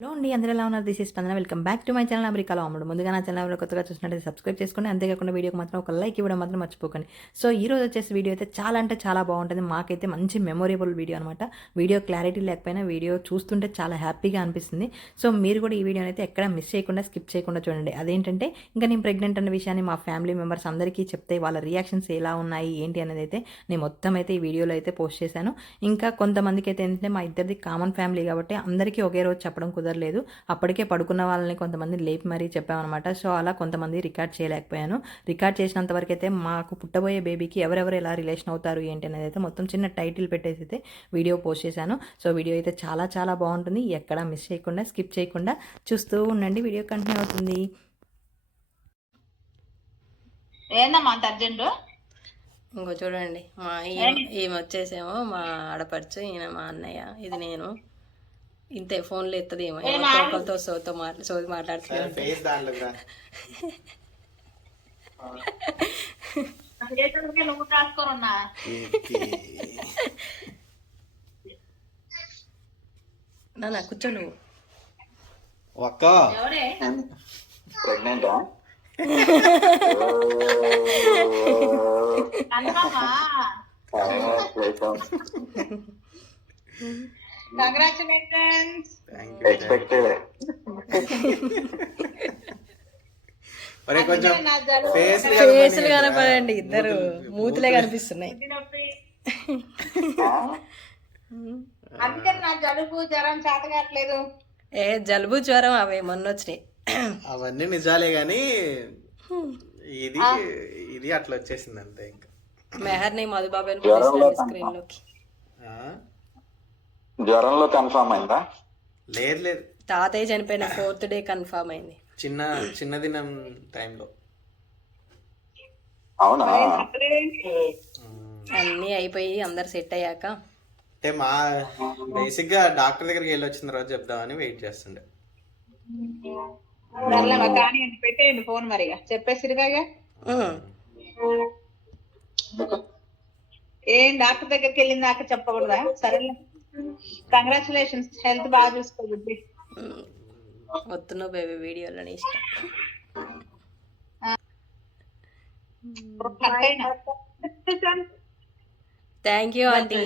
Hello అండి. అందరూ ఎలా ఉన్నారు? This is Spandana. Welcome back to my channel అమెరికాలో అమ్ముడు. ముందుగా నా ఛానల్ కొత్తగా చూసినట్టు సబ్స్క్రైబ్ చేసుకోండి. అంతేకాకుండా వీడియోకి మాత్రం ఒక లైక్ ఇవ్వడం మాత్రం మర్చిపోకండి. సో ఈ రోజు వచ్చేసి వీడియో అయితే చాలా అంటే చాలా బాగుంటుంది. మాకైతే మంచి మెమొరబుల్ వీడియో అనమాట. వీడియో క్లారిటీ లేకపోయినా వీడియో చూస్తుంటే చాలా హ్యాపీగా అనిపిస్తుంది. సో మీరు కూడా ఈ వీడియోని అయితే ఎక్కడ మిస్ చేయకుండా స్కిప్ చేయకుండా చూడండి. అదేంటంటే ఇంకా నేను ప్రెగ్నెంట్ అన్న విషయాన్ని మా ఫ్యామిలీ మెంబర్స్ అందరికీ చెప్తే వాళ్ళ రియాక్షన్స్ ఎలా ఉన్నాయి ఏంటి అనేది అయితే నేను మొత్తం అయితే ఈ వీడియోలో అయితే పోస్ట్ చేశాను. ఇంకా కొంతమందికి అయితే ఏంటంటే మా ఇద్దరిది కామన్ ఫ్యామిలీ కాబట్టి అందరికీ ఒకే రోజు చెప్పడం కుదరలేదు. అప్పటికే పడుకున్న వాళ్ళని కొంతమంది లేపి మరీ చెప్పామన్నమాట. సో అలా కొంతమంది రికార్డ్ చేయలేకపోయాను. రికార్డ్ చేసినంత వరకు అయితే మాకు పుట్టబోయే బేబీకి ఎవరెవరు ఎలా రిలేషన్ అవుతారు ఏంటి అనేది అయితే మొత్తం చిన్న టైటిల్ పెట్టేసి అయితే వీడియో పోస్ట్ చేశాను. సో వీడియో అయితే చాలా చాలా బాగుంటుంది. ఎక్కడ మిస్ చేయకుండా స్కిప్ చేయకుండా చూస్తూ ఉండండి. వీడియో కంటిన్యూ అవుతుంది. ఏందమ్మా అంత అర్జెంట్? ఇంకో చూడండి. మా ఈమె ఈమె వచ్చేసేమో మా ఆడపడుచు ఈయన మా అన్నయ్య. ఇది నేను. ఇంతే ఫోన్లో ఎత్తది ఏమో. ఒకరితో సోతో మాట్లా సోది ఉన్నా నాన్న కూర్చో నువ్వు. ఒక్క. ఎవరే? ప్రెగ్నెంటా? కంగ్రాచులేషన్స్ ఎక్స్పెక్టెడ్ ఒరే కొంచెం ఫేసులు కనపడండి. ఇద్దరు. మూతులే కనిపిస్తున్నాయి. నొప్పి అందుకే నా జలుబు జ్వరం చేత కావట్లేదు ఏ జలుబు జ్వరం అవే మొన్న వచ్చినాయి. అవన్నీ నిజాలే గాని ఇది ఇది అట్లా వచ్చేసింది అంతే ఇంకా. మెహర్ని మధుబాబు స్క్రీన్లోకి? జ్వరంలో కన్ఫర్మ్ అయిందా? లేదు లేదు. తాతయ్య చనిపోయిన ఫోర్త్ డే కన్ఫర్మ్ అయింది. చిన్న చిన్న దినం టైంలో. అవునా? అన్నీ అయిపోయి అందరు సెట్ అయ్యాక. అంటే మా బేసిక్గా డాక్టర్ దగ్గరికి వెళ్ళి వచ్చిన తర్వాత చెప్దామని వెయిట్ చేస్తుండే. సర్లేమ్మా కానీ పెట్టేయండి ఫోన్ మరి. చెప్పేసిరుగా. ఏం డాక్టర్ దగ్గరికి వెళ్ళిన దాకా చెప్పకూడదా? సరేలే. కంగ్రాచులేషన్స్ హెల్త్ బాగా చూసుకోబుద్ది ఉమ్. వస్తున్నావు బేబీ వీడియోలని ఇష్టం. Thank you aunty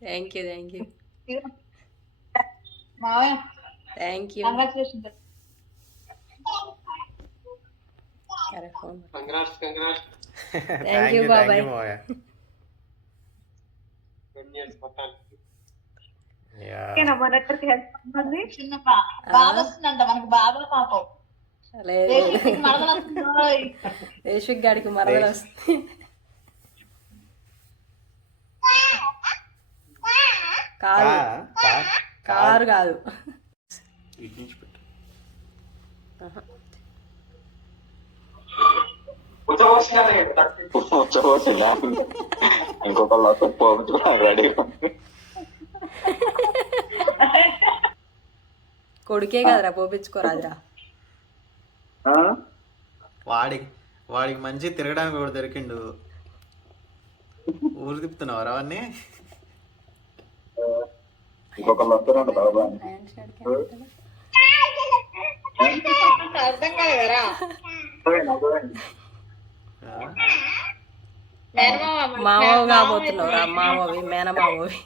thank you thank you మావయ్య thank you congratulations thank you బాబాయ్ రేష్విక్ గాడికి మరదలు వస్తుంది కారు. కారు కాదు. పోపించుకోవడానికి రెడీ కొడుకే కదరా పోపించుకోరాదురా. వాడికి వాడికి మంచి తిరగడానికి కూడా దొరికిండు. ఊరు తిప్పుతున్నావు అవన్నీ బాబా. అర్థం కాలేదరా? మేనమామ మామవి కాబోతున్నావు రా మామవి మేనమామవి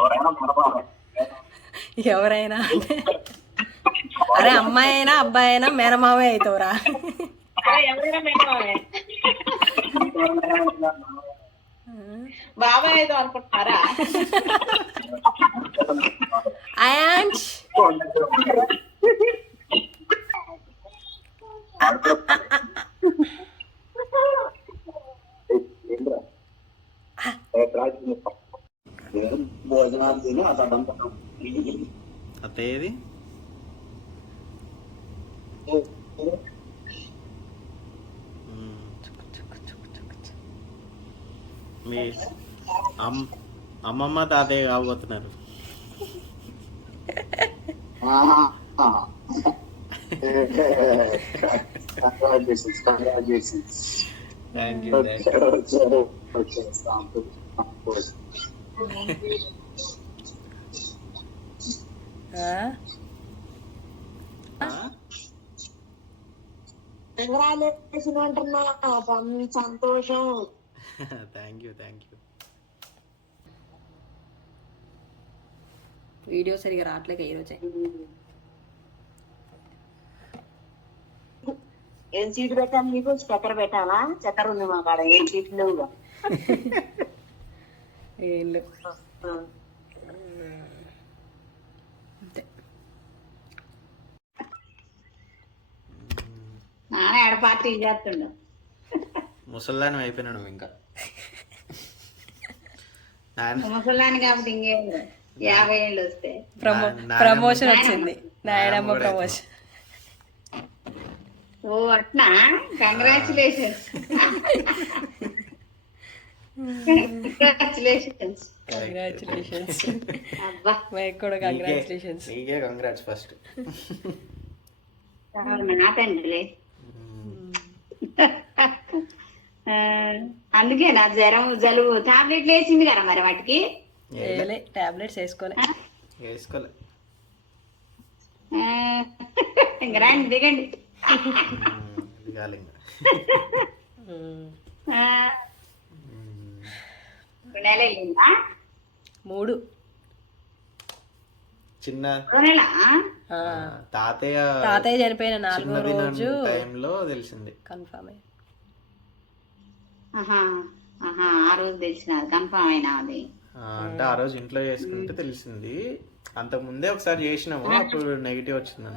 ఎవరైనా మనమామే. ఎవరైనా అంటే. అరే అమ్మాయి అయినా అబ్బాయి అయినా మేనమామే అవుతావురా ఎవరైనా మేనమామే బాబాయ్ ఏదో అనుకుంటున్నారా? అయాంష్ తిని అతను అనుకున్నాం అత్తయ్య ఏది. మీ అమ్ అమ్మమ్మ తాతయ్య కాబోతున్నారు. థ్యాంక్ యూ కంగ్రాచులేషన్ అంటున్నా సంతోషం thank you thank you video సరిగా రావట్లేక ఈరోజే ఏం సీట్ పెట్టాలి నీకు? చక్కెర పెట్టాలా? చక్కెర ఉంది మా కాడ. ఏం సీట్లు లేవుగా. ఏం లేవు. నాన్న ఆడ పార్టీ చేస్తుండు. ముసల్లాని అయిపోయినాడు ఇంకా నాన్న ముసలాన్ని కాబట్టి ఇంకేం. యాభై ఏళ్ళు వస్తే. ప్రమోషన్ వచ్చింది. నాయనమ్మ ప్రమోషన్. ఓ అట్నా? కంగ్రాచులేషన్స్ కంగ్రాచులేషన్స్ కంగ్రాచులేషన్స్ అబ్బా. మీకు కూడా నీకే కంగ్రాచులేషన్స్ నీకే కంగ్రాట్స్ ఫస్ట్ నా తండ్రి అందుకే నా జ్వరం జలుబు టాబ్లెట్లు వేసింది కదా మరి వాటికి? టాబ్లెట్స్ వేసుకోలే. వేసుకోలే. ఆ, ఇంక రండి దిగండి. మూడు. చిన్న. తాతయ్య తాతయ్య చనిపోయిన నాలుగో రోజు టైంలో తెలిసింది. ఆహా, ఆ రోజు తెలిసినది కన్ఫామ్ అయినా అది? ఆ, అంటే ఆ రోజు ఇంట్లో చేసుకుంటే తెలిసింది. అంతకు ముందే ఒకసారి చేసినాము అప్పుడు నెగిటివ్ వచ్చింది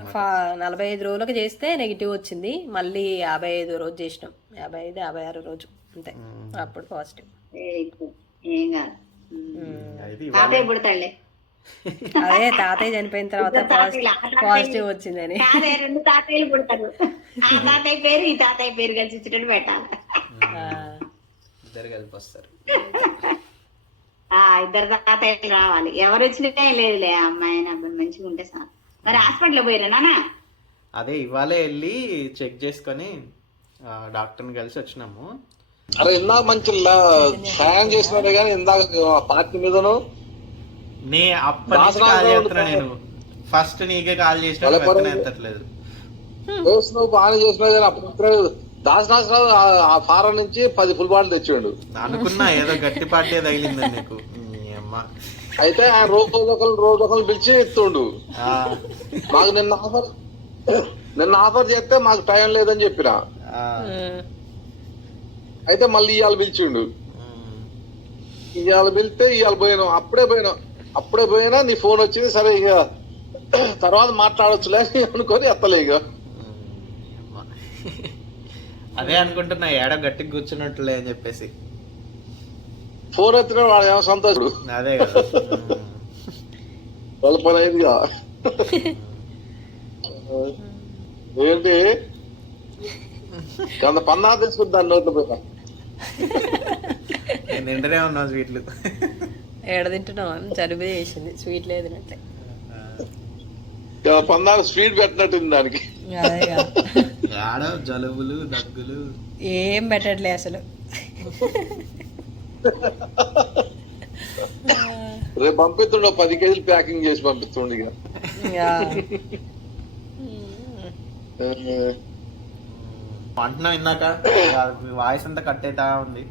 నలభై ఐదు రోజులకు చేస్తే నెగిటివ్ వచ్చింది. మళ్ళీ యాభై ఐదు రోజు చేసినాం. యాభై ఐదు యాభై ఆరు రోజు అంతే. అప్పుడు పాజిటివ్. ఏం కాదు. అదే తాతయ్య చనిపోయిన తర్వాత పాజిటివ్ వచ్చిందని. రెండు తాతయ్యలు పుడతారు. ఆ తాతయ్య పేరు ఈ తాతయ్య పేరు కలిసి ఇచ్చేటట్టు పెట్టాలి. ఆ, ఇద్దరు కలిపి వస్తారు. ఆ ఇద్దరు తాతయ్యలు రావాలి. ఎవరు వచ్చినా లేదులే ఆ అమ్మాయి అబ్బాయి మంచిగా ఉంటే సార్ మరి హాస్పిటల్ పోయిరా నాన్న? అదే ఇవాళే వెళ్ళి చెక్ చేసుకొని ఆ, డాక్టర్ని కలిసి వచ్చినాము. అరే ఇందాక మంచి సాయం చేసినాడే కానీ ఇందాక పార్టీ మీదను నే అప్పటి నుంచి కాల్ చేస్తున్నా నేను. ఫస్ట్ నీకే కాల్ చేసిన. ఎత్తట్లేదు. చేసినావు బాగానే చేసినావు కానీ అప్పుడు దాసనాసరావు ఆ ఫారం నుంచి పది ఫుల్ బాటిల్ తెచ్చిండు. అనుకున్నా ఏదో గట్టి పాటే తగిలిందని నీకు. అయితే ఆయన రోజు ఒకరు రోజు ఒకరు పిలిచి ఎత్తుండు. ఆ, మాకు నిన్న ఆఫర్ నిన్న ఆఫర్ చేస్తే మాకు టైం లేదని చెప్పిన. ఆ, అయితే మళ్ళీ ఇవాళ పిలిచిండు. ఇవాళ పిలిస్తే ఇవాళ పోయాను అప్పుడే పోయాను. అప్పుడే పోయినా నీ ఫోన్ వచ్చింది సరే ఇక తర్వాత మాట్లాడొచ్చులే అని అనుకొని ఎత్తలే ఇక. అదే అనుకుంటున్నా ఏడో గట్టిగా కూర్చున్నట్లే అని చెప్పేసి. ఫోన్ ఎత్తిన వాడు ఏమో సంతోషుడు. అదే కదా. ఉమ్. వాళ్ళ పని అయిందిగా. ఏంటి? అంత పన్నా తీసుకుని దాన్ని నోట్లో పోయినా నేను తింటూనే ఉన్నావు స్వీట్లు. ఏడ తింటున్నాం జలుబు చేసింది. స్వీట్ లేదు పన్నా స్వీట్ పెట్టినట్టుంది దానికి. ఏడ జలుబులు దగ్గులు. ఏం పెట్టట్లే అసలు. రేపు పంపిస్తుండే పది కేజీలు ప్యాకింగ్ చేసి పంపిస్తుండే ఇక. అంటున్నావు ఇందాక వాయిస్ అంతా కట్ అవుతా ఉంది.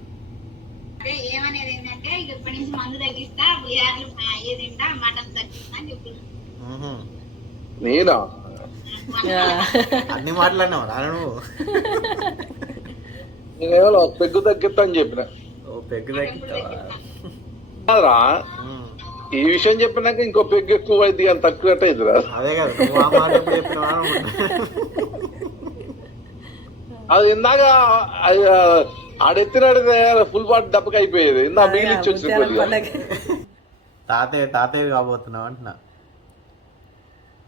అదే ఏమనేది ఏంటంటే ఇక ఇప్పటి నుంచి మందు తగ్గిస్తా బిర్యానీలు అయ్యే తింటా మటన్ తగ్గిస్తా అని చెప్తున్నా ఉహు. నేనా? అన్ని మాట్లాడినావు రా నువ్వు. నేనేమో పెగ్గు తగ్గిస్తా అని చెప్పిన. ఓ పెగ్గు తగ్గిస్తావా. ఈ విషయం చెప్పినాక ఇంకో పెగ్గు ఎక్కువ అయితే అని తక్కువ అదే కదా అనుకుంటున్నా. అది ఇందాక అది, ఆ, ఆడెత్తినాడితే ఫుల్ బాట్ దెబ్బకి అయిపోయేది. ఇందా మిగిలి ఇచ్చి. తాతయ్య తాతయ్య కాబోతున్నావు అంటున్నా.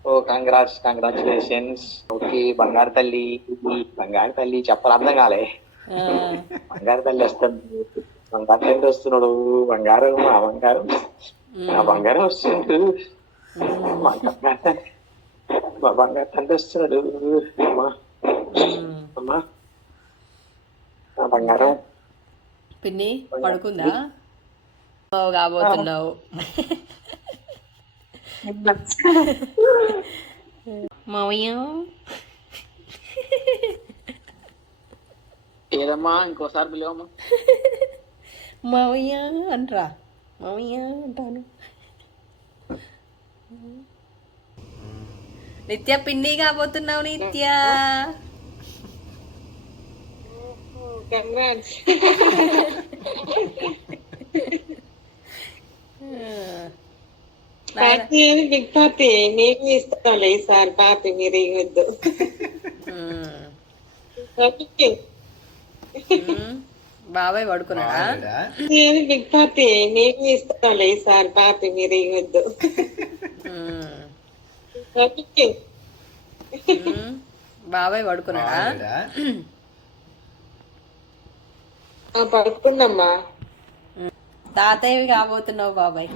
ఓ కంగ్రాట్స్ కంగ్రాచులేషన్స్ ఓకే బంగారు తల్లి బంగారు తల్లి చెప్పాలి అర్థం కాలే. ఆ, బంగారు తల్లి వస్తుంది బంగారు తల్లి వస్తున్నాడు. బంగారం మా బంగారం. మా బంగారం వస్తున్నాడు. మా బంగారు తల్లి వస్తున్నాడు. అమ్మా. అమ్మా. నా బంగారం పిన్ని పడుకుందా? కాబోతున్నావు. మావయ్య. ఏదమ్మా ఇంకోసారి పిలవమ్మా. మావయ్య అంటరా. మావయ్య అంటాను. నిత్య పిండి కాబోతున్నావు నిత్య. పార్టీ అని బిగ్ పార్టీ నీకు ఇస్తాంలే ఈసారి పార్టీ మీరు ఇవ్వద్దు ఓకే. బాబాయ్ పడుకున్నాడా? పార్టీ అని బిగ్ పార్టీ నీకు ఇస్తాంలే ఈసారి పార్టీ మీరు ఇవ్వద్దు. ఉమ్. బాబాయ్ పడుకున్నాడా పడుకున్నమ్మా తాతయ్యవి కాబోతున్నావు బాబాయ్.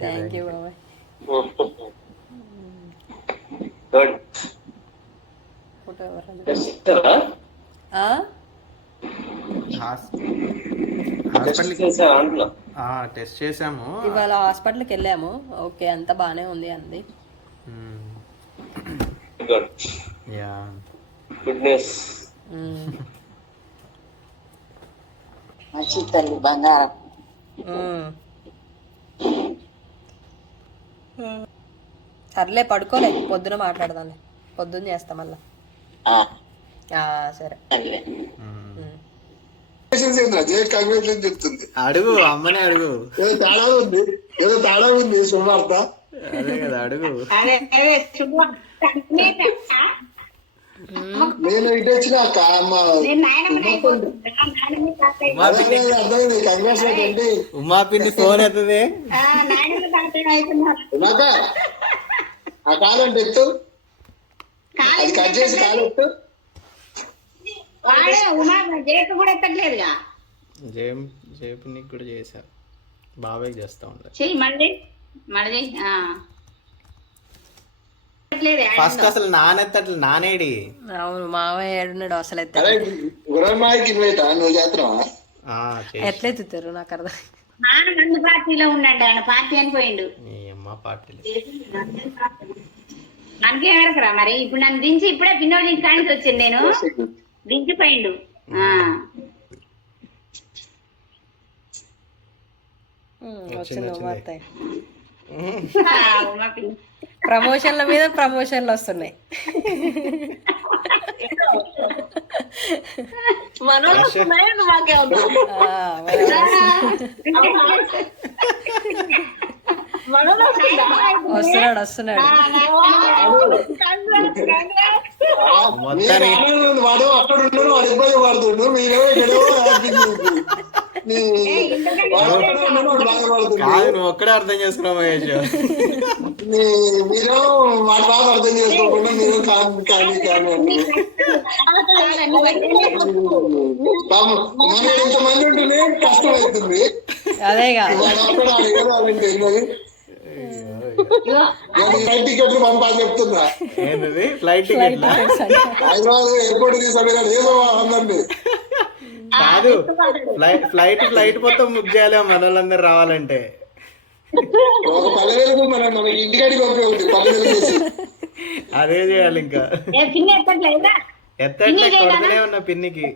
థ్యాంక్ యూ బాబాయ్. గుడ్ టెస్ట్ చేసాము ఇవాళ హాస్పిటల్కి వెళ్ళాము. ఓకే అంతా బాగానే ఉంది అంది. Yeah good news um. మంచి తల్లి బంగారం. సర్లే పడుకోలే. పొద్దున మాట్లాడదాంలే. పొద్దున్న చేస్తా మళ్ళా. ఆ, ఆ, సరే. సర్లే. ఉమ్. జయ కంగ్రాచులేషన్ చెప్తుంది. అడుగు అమ్మనే అడుగు. ఏదో తేడా ఉంది. ఏదో తేడా ఉంది శుభార్త అదే కదా అడుగు. అదే అదే శుభవార్త నేను ఇటు వచ్చినాక అర్థమైంది. అండి ఉమా పిన్ని ఫోన్ ఎత్తది? ఆ, ఎత్తు? అది కట్ చేసి కాలు ఉమా జేపు కూడా ఎత్తట్లేదుగా. జయం జయపు నీకు కూడా చేశా బాబాయ్ చేస్తా ఉండే చెయ్యి మళ్ళీ మళ్ళీ ఆ. ఎత్తట్లేదే, ఫస్ట్ అసలు నానెత్తట్లు నానేడి అవును ఏడున్నాడు అసలు ఎట్లెత్తుతారు నాకు అర్థం మందు పార్టీలో ఉన్నాడు ఆయన పార్టీ అని పోయిండు. పార్టీలు. మనకేం మరి? ఇప్పుడు నన్ను దించి ఇప్పుడే పిన్నోడి కానించి వచ్చింది నేను. దించిపోయిండు. ప్రమోషన్ల మీద ప్రమోషన్లు వస్తున్నాయి? వస్తున్నాడు వస్తున్నాడు వాడు అక్కడ ఉన్నాడు వాడు ఇబ్బంది పడుతుండు. మీరేమో కాదు నువ్వు ఒక్కడే అర్థం చేసుకున్నావు మహేష్. మీ- మీరేమో మాట బాగా అర్థం చేసుకోకుండా మీరు కాని కానీ మనం ఇంతమంది ఉంటేనే కష్టం అవుతుంది. అదేగా వాడు అక్కడ అడిగారు వాళ్ళంటే ఏంటది నేను ఈ ఫ్లైట్ టికెట్లు పంపాలని చెప్తున్నా. ఏంటది? ఫ్లైట్ టికెట్ హైదరాబాద్ ఎయిర్పోర్ట్ తీసుకెళ్ళి ఏదో అందరినీ. కాదు ఫ్లైట్ ఫ్లైట్ ఫ్లైట్ మొత్తం బుక్ చేయాలి మన వాళ్ళందరూ రావాలంటే. ఒక పదివేలకు మనం మనకి ఇంటికాడికి పంపేది పదివేలు చేసి అదే చేయాలి ఇంకా. ఎత్తట్లే కొడుతూనే ఉన్న పిన్నికి.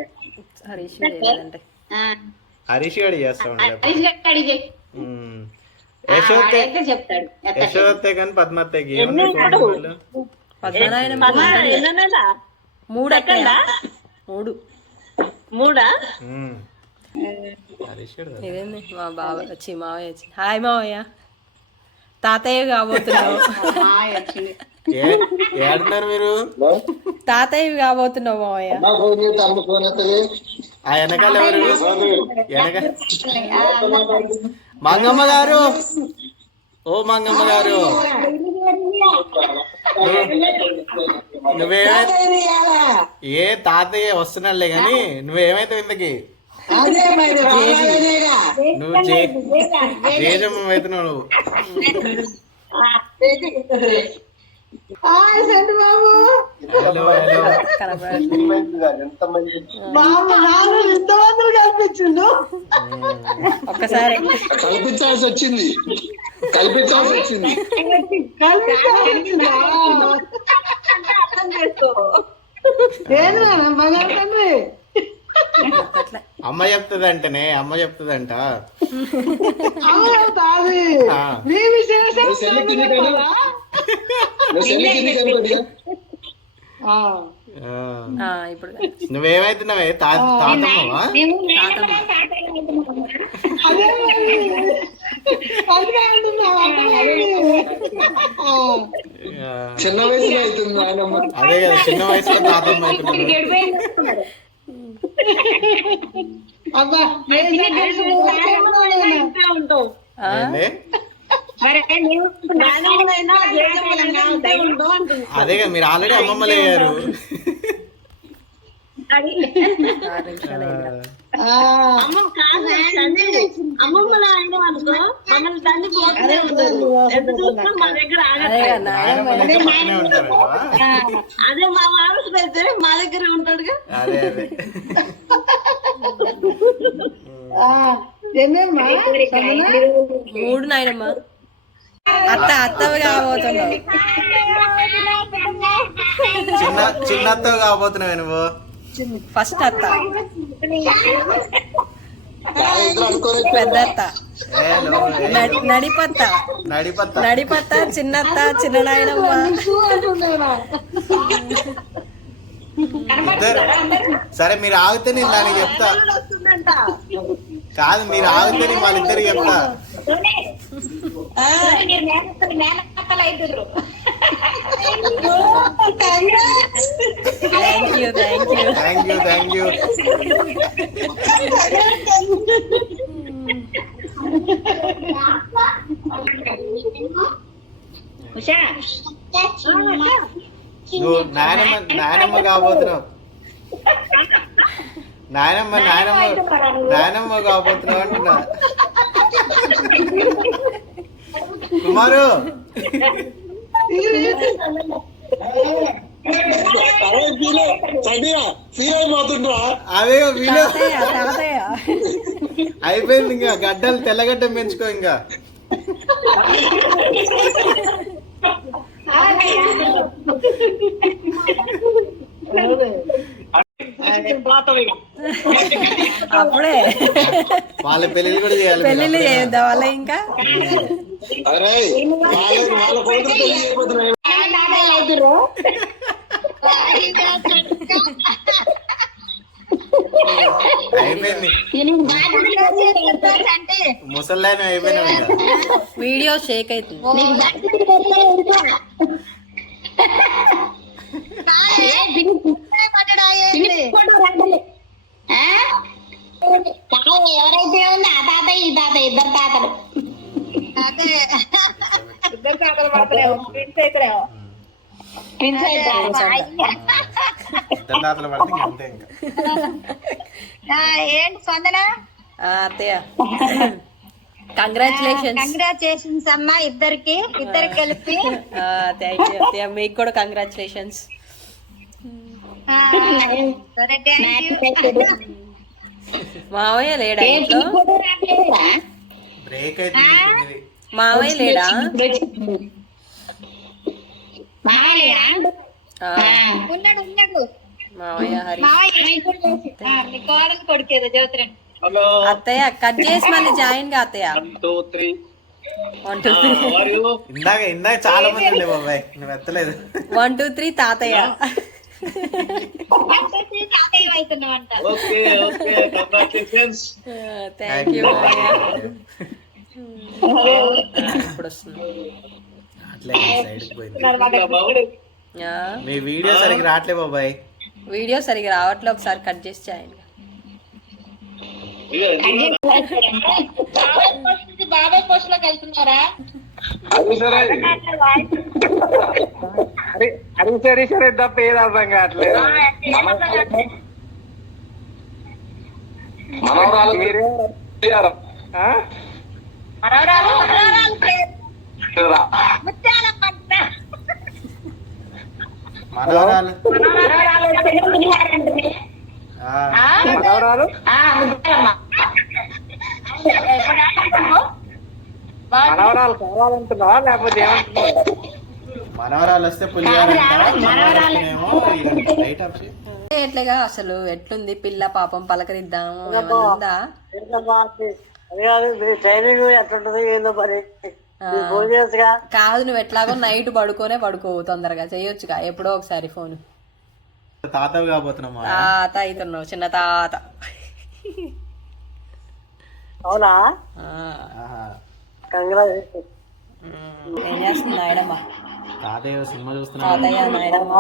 హరీష్ లేదంటే ఆ, హరీష్ గడి చేస్తా ఉండే చెప్తాడు. యశోతే కానీ పద్మత్తకి? మూడు మూడు మూడా. ఇదేంది? మా బావ వచ్చి మావయ్య వచ్చి హాయ్ మావయ్య. తాతయ్య కాబోతున్నావు. మీరు? తాతయ్య కాబోతున్నావు మావయ్య. ఆ వెనకాల ఎవరు? వెనక మంగమ్మ గారు. ఓ మంగమ్మ గారు. నువ్వు- నువ్వేమైతే ఏ తాతయ్య వస్తున్నాడులే గాని నువ్వేమైతే ఇంతకి? నువ్వు జే జేజమ్మ అవుతున్నావు నువ్వు. కనిపించిండు. ఒక్కసారి. కల్పించాల్సి వచ్చింది. కల్పించాల్సి వచ్చింది. అమ్మ చెప్తుందంటనే అమ్మ చెప్తుందంట. అవును ఇప్పుడు. నువ్వేమైతున్నావే? తాతమ్మవా. చిన్న వయసులో అవుతుంది అదే కదా చిన్న వయసులో తాతమ్మ. అబ్బా అదే కదా మీరు ఆల్రెడీ అమ్మమ్మలు అయ్యారు. అది. మా వారసుడు అయితే మా దగ్గర ఉంటాడుగా. అదే అదే. ఆ. ఏమేమ్మా? సరేనా? మూడు నాయనమ్మ. అత్త అత్తవి కాబోతున్నావు. చిన్న చిన్నతో కాబోతున్నావు నువ్వు. ఫస్ట్ అత్త. ఇద్దరు అనుకోని పెద్ద అత్త ఏ నువ్వు ఏ. నడి- నడిపత్త. నడిపత్త. నడిపత్త చిన్నత్త చిన్న నాయనమ్మ చూ అంటున్నారా? ఇద్దరు. సరే మీరు ఆగితే నేను దానికి చెప్తా. కాదు మీరు ఆగితే నేను వాళ్ళిద్దరికి చెప్తా. మేనత్తలు అవుతున్నారు thank you thank you thank you thank you Usha నువ్వు నాయనమ్మ నాయనమ్మ కాబోతున్నావు నాయనమ్మ నాయనమ్మ నాయనమ్మ. కాబోతున్నావు అంటున్నా. కుమారు. అయిపోయింది ఇంకా గడ్డలు తెల్లగడ్డ పెంచుకో ఇంకా. అప్పుడే. వాళ్ళ పెళ్ళిళ్ళు కూడా చేయాలి అప్పుడే. చేద్దాం వాళ్ళ ఇంకా పెళ్ళి ముసల్లాయన అయిపోయినావు ఇంకా. వీడియో షేక్ అవుతుంది. ఎవరైతే ఉంది ఆ తాత ఈ తాత ఇద్దరు తాతలు. అదే ఇద్దరు ఇద్దరు ఏంటి స్పందన? అత్తయ్య. కంగ్రాచులేషన్స్ కంగ్రాచులేషన్స్ అమ్మా ఇద్దరికి ఇద్దరికి కలిపి. మీకు కూడా కంగ్రాచులేషన్స్ ఆ, సరే థ్యాంక్ యూ మావయ్య లేడా బ్రేక్. మావయ్య లేడా? మావయ్య హరి అత్తయ్య కట్ చేసి మళ్ళీ జాయిన్గా అత్తయ్య? One two three. ఇందాక ఇందాక చాలా మంది ఉండే బాబాయ్. నువ్వు ఎత్తలేదు. వన్ టూ త్రీ తాతయ్య. Okay okay congratulations thank you ఇప్పుడు మీ వీడియో సరిగ్గా రావట్లే బాబాయ్. వీడియో సరిగా రావట్లే ఒకసారి కట్ చేసి జాయిన్ గా బాబాయ్ పోస్ట్లోకి వెళ్తున్నారా? అది సరే. అది సరే సరే తప్ప ఏది అర్థం కావట్లేదు. మనవరాలు మీరే? ఆ? మనవరాలు మనవరాలు పేరు రా. ముత్యాల పట్న మనవరాలు కావాలంటున్నావా? లేకపోతే ఏమంటున్నావు? మనవరాలు వస్తే చేయి. ఎట్లాగా అసలు ఎట్లుంది? పిల్ల పాపం పలకరిద్దాము ఏమన్నా కాదు ఎట్లుంటది ఏందో మరి. నువ్వు ఎట్లాగో నైట్ పడుకోనే పడుకోవు తొందరగా. చేయొచ్చుగా ఎప్పుడో ఒకసారి ఫోన్ కాబోతున్నాం తాత అవుతున్నావు చిన్న తాత. అవునా? ఏం చేస్తుంది నాయనమ్మ? తాతయ్య సినిమా చూస్తున్నా. తాతయ్య నాయనమ్మ.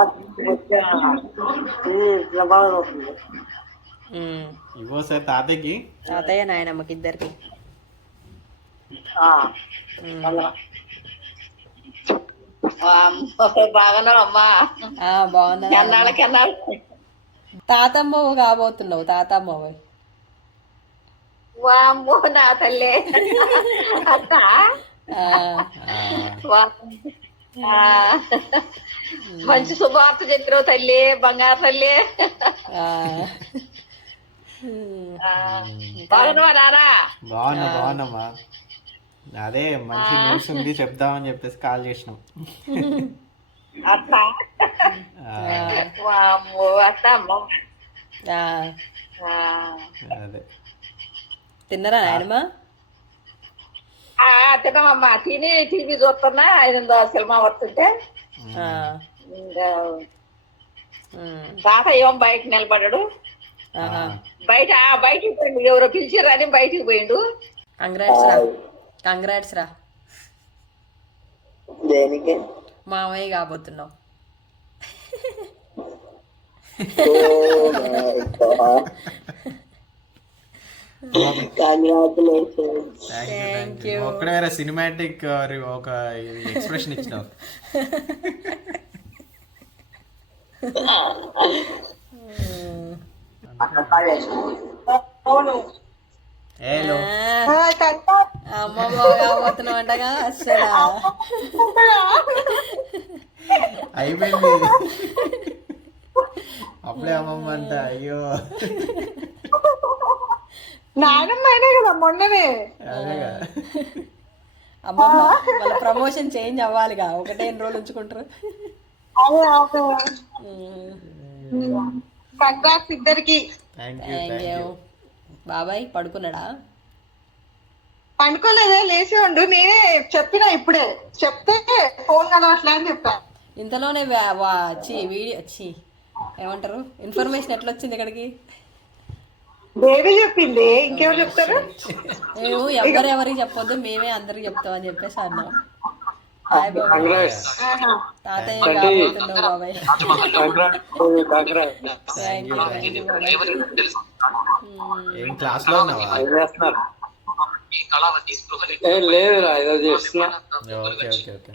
ఇవ్వో సార్ తాతయ్యకి? తాతయ్య నాయనమ్మకి ఇద్దరికి. ఆ, బాగానే అమ్మా. ఆ బాగుందా నాయనమ్మ? ఎన్నాళ్ళకి? ఎన్నాళ్ళు తాతమ్మవు కాబోతున్నావు తాతమ్మవు వామ్మో నా తల్లి. అత్త? ఆ, వా- ఆ. మంచి శుభవార్త చెప్పినావు తల్లి బంగారు తల్లి. బాగున్నావా నానా? బాగున్నా బాగున్నామ్మా అదే మంచి న్యూస్ ఉంది చెప్దామని చెప్పేసి కాల్ చేసినాం. అత్త? వామ్మో అత్త. అదే. తిన్నరా నాయనమ్మ? ఆ, తిన్నామమ్మా. తిని టీవీ చూస్తున్నా. ఐదు సినిమా వస్తుంటే. ఆ, ఇంకా ఉమ్, తాత ఏం బయట నిలబడ్డాడు. బయట ఆ, బయటికి పోయిండు. ఎవరో పిలిచిరని బయటికి పోయిండు. కంగ్రాట్స్ రా. కంగ్రాట్స్ రా. దేనికి? మామయ్య కాబోతున్నావు. ఒక్కడే వేరే సినిమాటిక్ ఒక ఎక్స్ప్రెషన్ ఇచ్చినావు హలో అమ్మ బాగా కాబోతున్నావు అంటగా అసలు అయిపోయింది. అప్పుడే అమ్మమ్మ అంట అయ్యో. నాయనమ్మ అయినా కదా మొన్ననే. అదేగా అమ్మమ్మ వాళ్ళ ప్రమోషన్ చేంజ్ అవ్వాలిగా. ఒకటే ఎన్ని రోజులు ఉంచుకుంటారు. కంగ్రాట్స్ ఇద్దరికి. బాబాయ్ పడుకున్నాడా? పండుకోలేదే లేచి ఉండు నేనే చెప్పిన ఇప్పుడే. చెప్తే ఫోన్ కలవట్లే అని చెప్పా. ఇంతలోనే వీడియో ఏమంటారు? ఇన్ఫర్మేషన్ ఎట్లా వచ్చింది ఇక్కడికి? బేబీ చెప్పింది. ఇంకెవరు చెప్తారు? మేము ఎవరెవరికి చెప్పొద్దు మేమే అందరికి చెప్తామని చెప్పేసి అన్నాం. ఏం క్లాస్లో లేదురా ఏదో చేస్తున్నా. Okay okay okay.